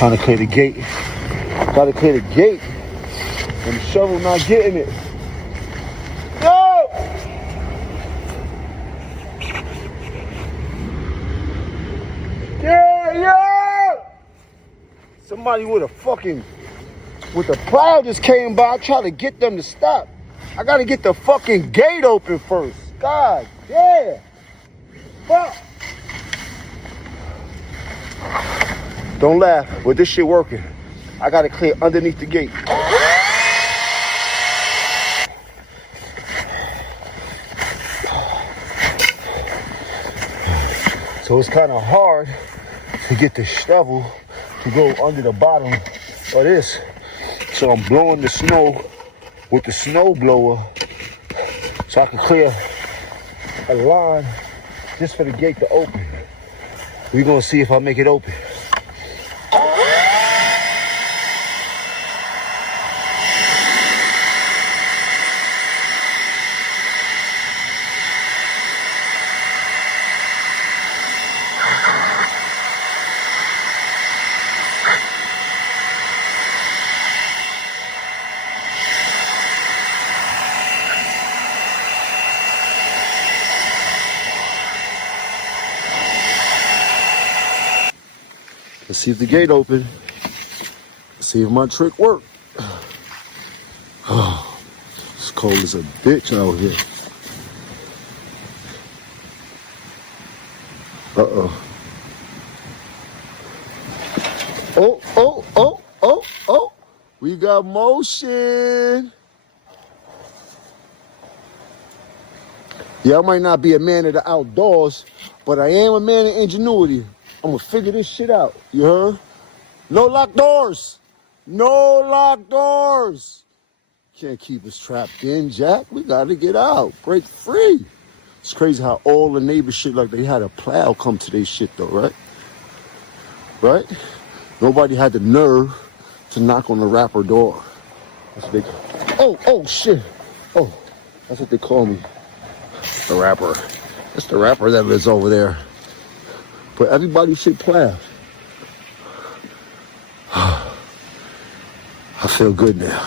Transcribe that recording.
Trying to clear the gate. Gotta clear the gate. And the shovel not getting it. Yo! Yeah, yo! Somebody with a plow just came by. I tried to get them to stop. I gotta get the fucking gate open first. God damn. Fuck. Don't laugh, but this shit working. I gotta clear underneath the gate. So it's kind of hard to get the shovel to go under the bottom of this. So I'm blowing the snow with the snow blower so I can clear a line just for the gate to open. We're gonna see if I make it open. Let's see if the gate open. Let's see if my trick worked. Oh, it's cold as a bitch out here. Uh-oh. Oh, oh, oh, oh, oh. We got motion. Yeah, I might not be a man of the outdoors, but I am a man of ingenuity. I'm gonna figure this shit out, you heard? No locked doors! No locked doors! Can't keep us trapped in, Jack. We gotta get out, break free. It's crazy how all the neighbors shit like they had a plow come to their shit though, right? Right? Nobody had the nerve to knock on the rapper door. That's what they, oh shit. Oh, that's what they call me. The rapper. That's the rapper that lives over there. But everybody should plow. I feel good now.